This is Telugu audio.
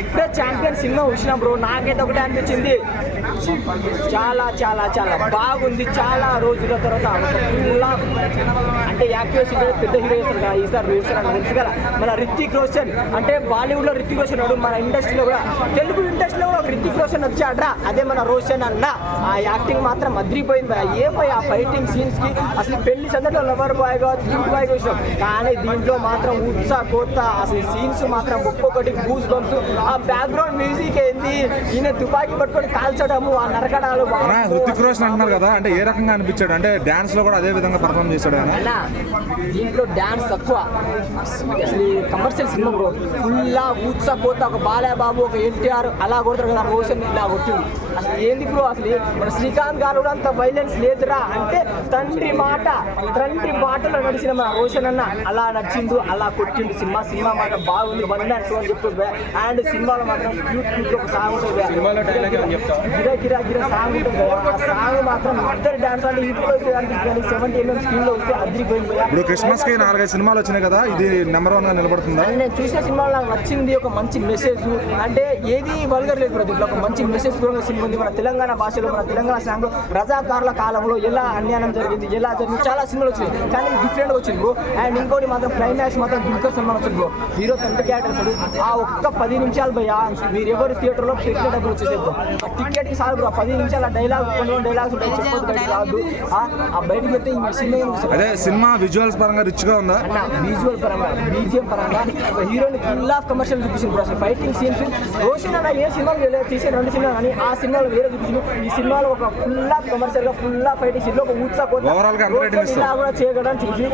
ఇప్పుడే ఛాంపియన్ సినిమా చూసిన బ్రో, నాకైతే ఒకటే అనిపించింది, చాలా చాలా చాలా బాగుంది. చాలా రోజుల తర్వాత అంటే యాక్టివ్ పెద్ద హీరో చేస్తారు కదా, ఈసారి వేస్తారు తెలుసు కదా. మన రితిక్ రోషన్ అంటే బాలీవుడ్ లో రితిక్ రోషన్ వాడు, మన ఇండస్ట్రీలో కూడా తెలుగు ఇండస్ట్రీలో కూడా రితిక్ రోషన్ వచ్చాడ్రా, అదే మన రోషన్ అన్న. ఆ యాక్టింగ్ మాత్రం అదిరిపోయింది. ఏమై ఆ ఫైటింగ్ సీన్స్ కి అసలు పెళ్లి సందర్లో లవర్ బాయ్ గా థింక్ బాయ్ వచ్చినాం, కానీ దీంట్లో మాత్రం ఉత్సా కోత అసలు సీన్స్ మాత్రం ఒక్కొక్కటి గూస్ బంప్స్. ఆ బ్యాక్గ్రౌండ్ మ్యూజిక్ ఏంది, ఈయన తుపాకీ పట్టుకొని కాల్చడము, ఆ నరకడాలు. హృతిక్ రోషన్ అంటున్నారు కదా, అంటే ఏ రకంగా అనిపించాడు? అంటే డాన్స్ లో కూడా అదే విధంగా పర్ఫార్మ్ చేశాడు ఆయన. దీంట్లో డాన్స్ తక్కువ, అసలు కమర్షియల్ సినిమా బ్రో. ఫుల్లా ఊత్సా పోతా, ఒక బాలయ్యబాబు ఒక ఎన్టీఆర్ అలా కొడతారు కదా, రోషన్ ఇలా కొట్టింది. అసలు ఏంది బ్రో, అసలు మన శ్రీకాంత్ గారు కూడా అంత వైలెన్స్ లేదురా అంటే తండ్రి మాటలో నడిచిన మన రోషన్ అన్న అలా నడిచిండు, అలా కొట్టిండు. సినిమా మాత్రం బాగుంది, 1 and 2 అని చెప్తుంది. అండ్ సినిమాలో మాత్రం క్యూట్ ఒక సాంగ్ ఉంటుంది, గిరా సాంగ్ ఉంటుంది. ఆ సాంగ్ మాత్రం ఇద్దరు డాన్స్ అంటే ఇప్పుడు 70mm స్క్రీన్ లో వస్తే అదిరిపోయింది. ఇప్పుడు క్రిస్మస్ కి 4-5 సినిమాలు వచ్చినాయి కదా, ఇది నెంబర్ 1 గా నిలబడుతుందా? నేను చూసిన సినిమాలో నాకు నచ్చింది ఒక మంచి మెసేజ్, అంటే ఏది వల్గర్ లేదు బ్రో, దీంట్లో ఒక మంచి మెసేజ్ కూడా సినిమా ఉంది. మన తెలంగాణ భాషలో, మన తెలంగాణ సాంగ్ రజాకారుల కాలంలో ఎలా అన్యాయం జరిగింది, ఎలా జరిగింది, చాలా సినిమాలు వచ్చింది, కానీ డిఫరెంట్ గా వచ్చింది బ్రో. అండ్ ఇంకోటి మాత్రం క్లైమాక్స్ మాత్రం దుల్కర్ సల్మాన్ వచ్చింది బ్రో, హీరో తండ్రి క్యారెక్టర్. ఆ ఒక్క 10 నిమిషాలు భయ్యా మీరు ఎవరు థియేటర్ లో పెట్టిన డబ్బులు వచ్చేసే బ్రో. ఆ టికెట్ కి సార్ బ్రో, 10 నిమిషాల డైలాగ్, కొన్ని డైలాగ్స్ ఉంటాయి, చెప్పొద్దు బయటకు రావద్దు. ఆ బయటకి వెళ్తే ఈ సినిమా అదే సినిమా విజువల్స్ పరంగా రిచ్ గా ఉందా? విజువల్ పరంగా, బీజిఎం పరంగా హీరోని ఫుల్ ఆఫ్ కమర్షియల్ చూపించింది బ్రో. అసలు ఫైటింగ్ సీన్స్ రోషన్ అన్న ఏ సినిమాలు తీసే 2 సినిమాలు కానీ ఆ సినిమాలో వేరే చూపించింది. ఈ సినిమాలో ఒక ఫుల్ ఆఫ్ కమర్షియల్ గా, ఫుల్ ఆఫ్ ఫైటింగ్ సీన్ లో ఒక ఊత్సా ఓవరాల్ గా ఎంత రేటింగ్ ఇస్తారు? కూడా చేయగలని చూసి